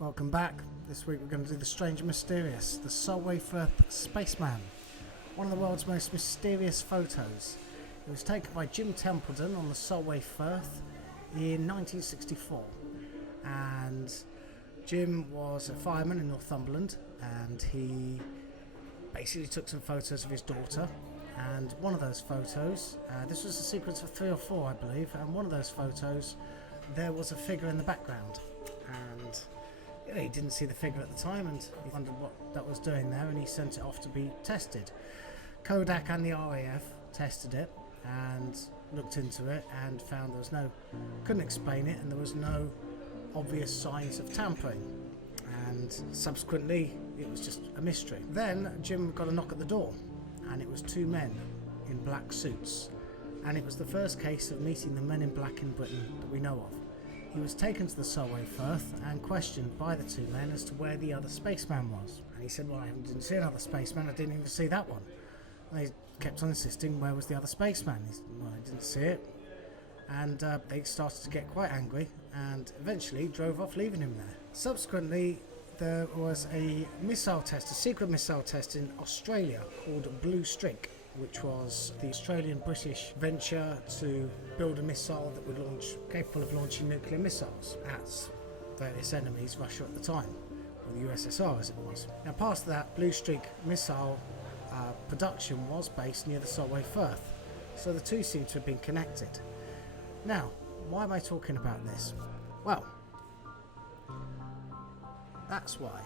Welcome back. This week we're going to do the strange and mysterious, the Solway Firth Spaceman. One of the world's most mysterious photos. It was taken by Jim Templeton on the Solway Firth in 1964. And Jim was a fireman in Northumberland, and he basically took some photos of his daughter. And one of those photos, this was a sequence of 3 or 4 I believe, and one of those photos there was a figure in the background. And he didn't see the figure at the time, and he wondered what that was doing there, and he sent it off to be tested. Kodak and the RAF tested it and looked into it and found couldn't explain it, and there was no obvious signs of tampering, and subsequently it was just a mystery. Then Jim got a knock at the door, and it was 2 men in black suits, and it was the first case of meeting the men in black in Britain that we know of. He was taken to the Solway Firth and questioned by the 2 men as to where the other spaceman was. And he said, well, I didn't see another spaceman, I didn't even see that one. And they kept on insisting, where was the other spaceman? He said, well, I didn't see it. And they started to get quite angry and eventually drove off, leaving him there. Subsequently, there was a missile test, a secret missile test in Australia called Blue Streak, which was the Australian-British venture to build a missile that would capable of launching nuclear missiles at various enemies, Russia at the time, or the USSR as it was. Now, past that, Blue Streak missile production was based near the Solway Firth, so the two seem to have been connected. Now, why am I talking about this? Well, that's why.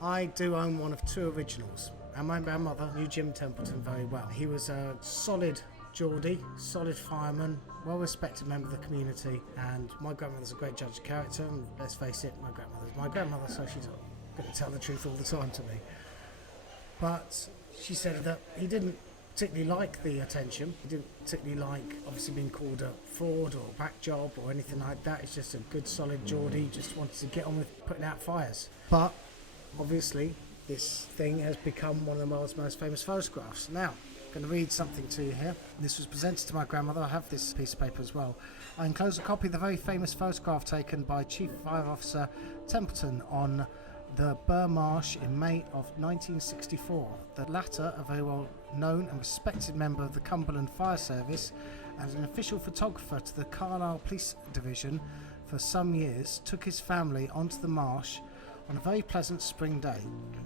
I do own one of 2 originals, and my grandmother knew Jim Templeton very well. He was a solid Geordie, solid fireman, well-respected member of the community, and my grandmother's a great judge of character, and let's face it, my grandmother's my grandmother, so she's going to tell the truth all the time to me. But she said that he didn't particularly like the attention. He didn't particularly like, obviously, being called a fraud or a back job or anything like that. He's just a good, solid Geordie, just wanted to get on with putting out fires. But, obviously, this thing has become one of the world's most famous photographs. Now, I'm going to read something to you here. This was presented to my grandmother. I have this piece of paper as well. I enclose a copy of the very famous photograph taken by Chief Fire Officer Templeton on the Burr Marsh in May of 1964. The latter, a very well known and respected member of the Cumberland Fire Service and an official photographer to the Carlisle Police Division for some years, took his family onto the marsh on a very pleasant spring day.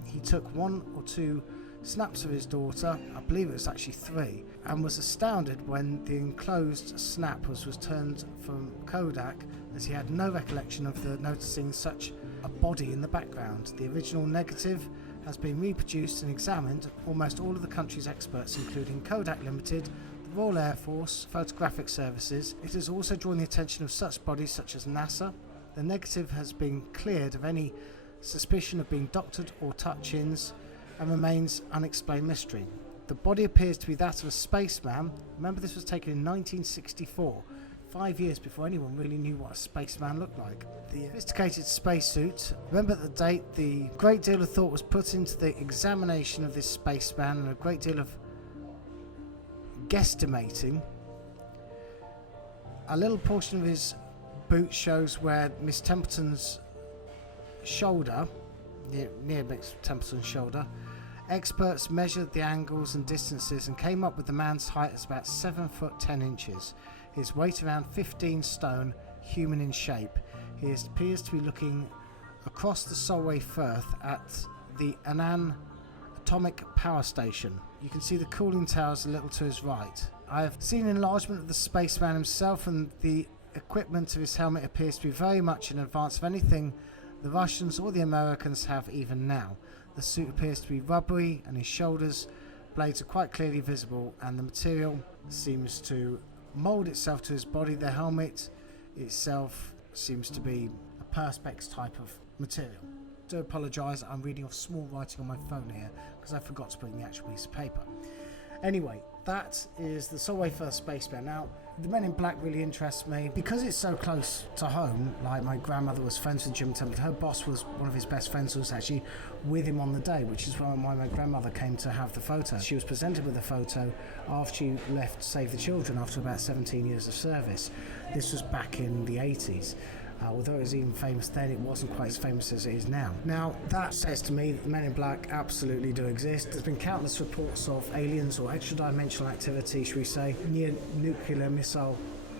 He took 1 or 2 snaps of his daughter, I believe it was actually 3, and was astounded when the enclosed snap was returned from Kodak, as he had no recollection of noticing such a body in the background. The original negative has been reproduced and examined. Almost all of the country's experts, including Kodak Limited, the Royal Air Force, Photographic Services. It has also drawn the attention of such bodies such as NASA. The negative has been cleared of any suspicion of being doctored or touch-ins and remains unexplained mystery. The body appears to be that of a spaceman. Remember, this was taken in 1964, 5 years before anyone really knew what a spaceman looked like. The sophisticated spacesuit. Remember, at the date, the great deal of thought was put into the examination of this spaceman and a great deal of guesstimating. A little portion of his boot shows where Miss Templeton's shoulder, near Miss Templeton's shoulder. Experts measured the angles and distances and came up with the man's height as about 7 foot 10 inches. His weight around 15 stone, human in shape. He appears to be looking across the Solway Firth at the Annan Atomic Power Station. You can see the cooling towers a little to his right. I have seen enlargement of the spaceman himself, and the equipment of his helmet appears to be very much in advance of anything the Russians or the Americans have even now. The suit appears to be rubbery, and his shoulders blades are quite clearly visible, and the material seems to mould itself to his body. The helmet itself seems to be a perspex type of material. I do apologise, I'm reading off small writing on my phone here because I forgot to bring the actual piece of paper. Anyway, that is the Solway Firth Spaceman. Now, the Men in Black really interests me because it's so close to home. Like, my grandmother was friends with Jim Templeton. Her boss was one of his best friends who was actually with him on the day, which is why my grandmother came to have the photo. She was presented with a photo after she left Save the Children after about 17 years of service. This was back in the 80s. Although it was even famous then, it wasn't quite as famous as it is now. Now, that says to me that Men in Black absolutely do exist. There's been countless reports of aliens or extra-dimensional activity, should we say, near nuclear missile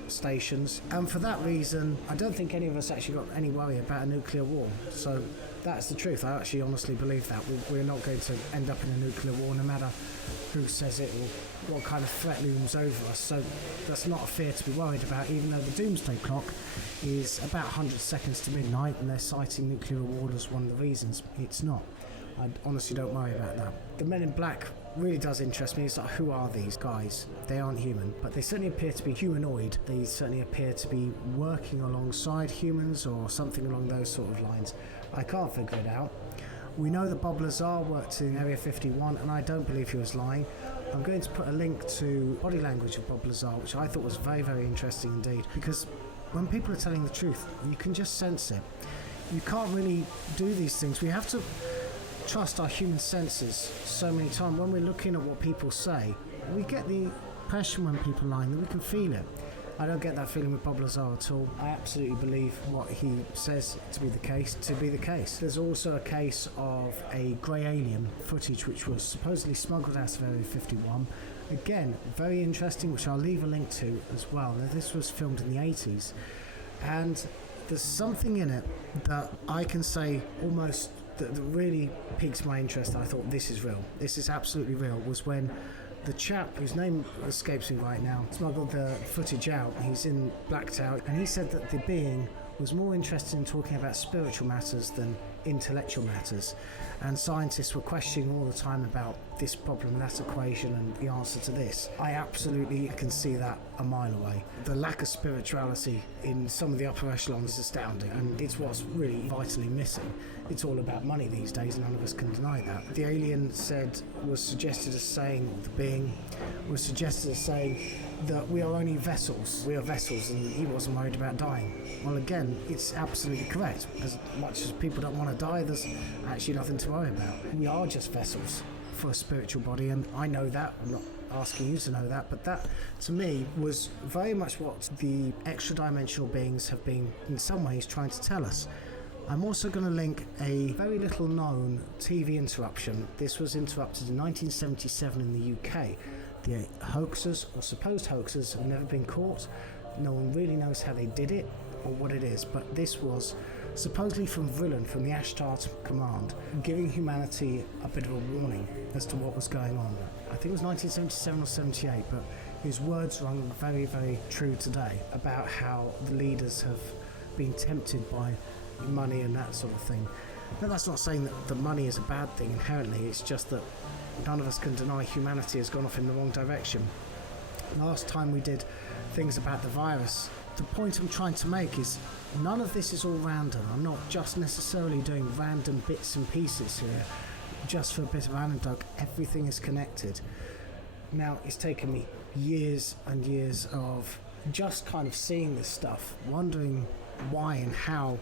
stations, and for that reason I don't think any of us actually got any worry about a nuclear war. So that's the truth. I actually honestly believe that we're not going to end up in a nuclear war, no matter who says it or what kind of threat looms over us. So that's not a fear to be worried about, even though the doomsday clock is about 100 seconds to midnight and they're citing nuclear war as one of the reasons. It's not. I honestly don't worry about that. The Men in Black really does interest me. It's like, who are these guys? They aren't human, but they certainly appear to be humanoid. They certainly appear to be working alongside humans or something along those sort of lines. I can't figure it out. We know that Bob Lazar worked in Area 51, and I don't believe he was lying. I'm going to put a link to body language of Bob Lazar, which I thought was very, very interesting indeed, because when people are telling the truth, you can just sense it. You can't really do these things. We have to trust our human senses so many times. When we're looking at what people say, we get the impression when people lie that we can feel it. I don't get that feeling with Bob Lazar at all. I absolutely believe what he says to be the case. There's also a case of a grey alien footage which was supposedly smuggled out of Area 51. Again, very interesting, which I'll leave a link to as well. Now, this was filmed in the 80s, and there's something in it that I can say almost that really piques my interest. I thought, this is real. This is absolutely real. Was when the chap, whose name escapes me right now, smuggled the footage out. He's in blacked out, and he said that the being was more interested in talking about spiritual matters than intellectual matters. And scientists were questioning all the time about this problem, that equation, and the answer to this. I absolutely can see that a mile away. The lack of spirituality in some of the upper echelons is astounding, and it's what's really vitally missing. It's all about money these days, and none of us can deny that. The alien was suggested as saying that we are only vessels. We are vessels, and he wasn't worried about dying. Well, again, it's absolutely correct. As much as people don't want to die, there's actually nothing to worry about. We are just vessels for a spiritual body, and I know that. I'm not asking you to know that, but that, to me, was very much what the extra-dimensional beings have been, in some ways, trying to tell us. I'm also going to link a very little known TV interruption. This was interrupted in 1977 in the UK. The hoaxers, or supposed hoaxers, have never been caught. No one really knows how they did it or what it is, but this was supposedly from Vrillon, from the Ashtar Command, giving humanity a bit of a warning as to what was going on. I think it was 1977 or 78, but his words rung very, very true today about how the leaders have been tempted by money and that sort of thing. Now, that's not saying that the money is a bad thing inherently, it's just that none of us can deny humanity has gone off in the wrong direction. Last time we did things about the virus, the point I'm trying to make is none of this is all random. I'm not just necessarily doing random bits and pieces here just for a bit of anecdote. Everything is connected. Now, it's taken me years and years of just kind of seeing this stuff, wondering why and how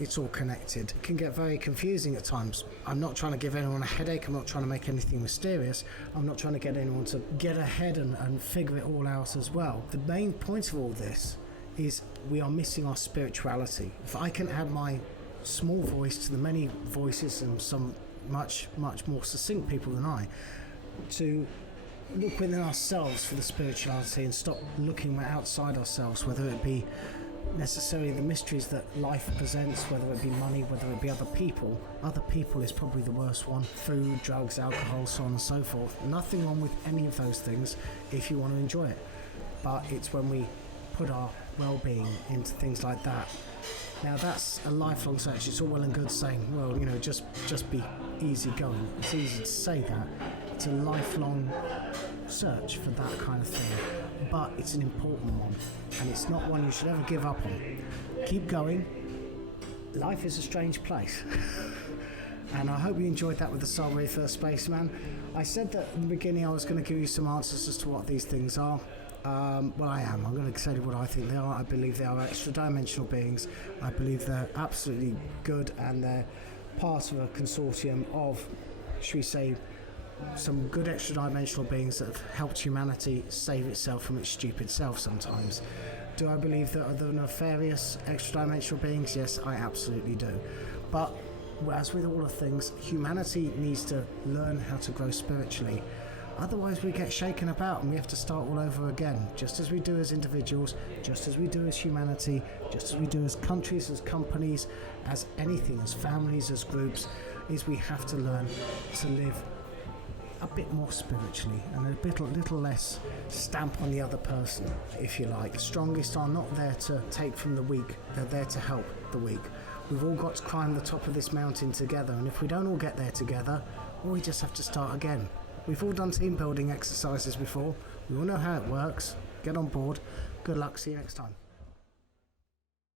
it's all connected. It can get very confusing at times. I'm not trying to give anyone a headache. I'm not trying to make anything mysterious. I'm not trying to get anyone to get ahead and figure it all out as well. The main point of all this is we are missing our spirituality. If I can add my small voice to the many voices and some much, much more succinct people than I, to look within ourselves for the spirituality and stop looking outside ourselves, whether it be necessarily the mysteries that life presents, whether it be money, whether it be other people. Other people is probably the worst one. Food, drugs, alcohol, so on and so forth. Nothing wrong with any of those things if you want to enjoy it. But it's when we put our well-being into things like that. Now, that's a lifelong search. It's all well and good saying, well, just be easy going. It's easy to say that. It's a lifelong search for that kind of thing. But it's an important one, and it's not one you should ever give up on. Keep going. Life is a strange place. And I hope you enjoyed that with the Solway Firth Spaceman. I said that in the beginning I was going to give you some answers as to what these things are. Well, I am. I'm going to say what I think they are. I believe they are extra-dimensional beings. I believe they're absolutely good, and they're part of a consortium of, should we say, some good extra-dimensional beings that have helped humanity save itself from its stupid self sometimes. Do I believe that other nefarious extra-dimensional beings? Yes, I absolutely do. But as with all of things, humanity needs to learn how to grow spiritually. Otherwise we get shaken about and we have to start all over again, just as we do as individuals, just as we do as humanity, just as we do as countries, as companies, as anything, as families, as groups, is we have to learn to live a bit more spiritually and a little less stamp on the other person, if you like. The strongest are not there to take from the weak, they're there to help the weak. We've all got to climb the top of this mountain together, and if we don't all get there together, well, we just have to start again. We've all done team building exercises before, we all know how it works. Get on board. Good luck, see you next time.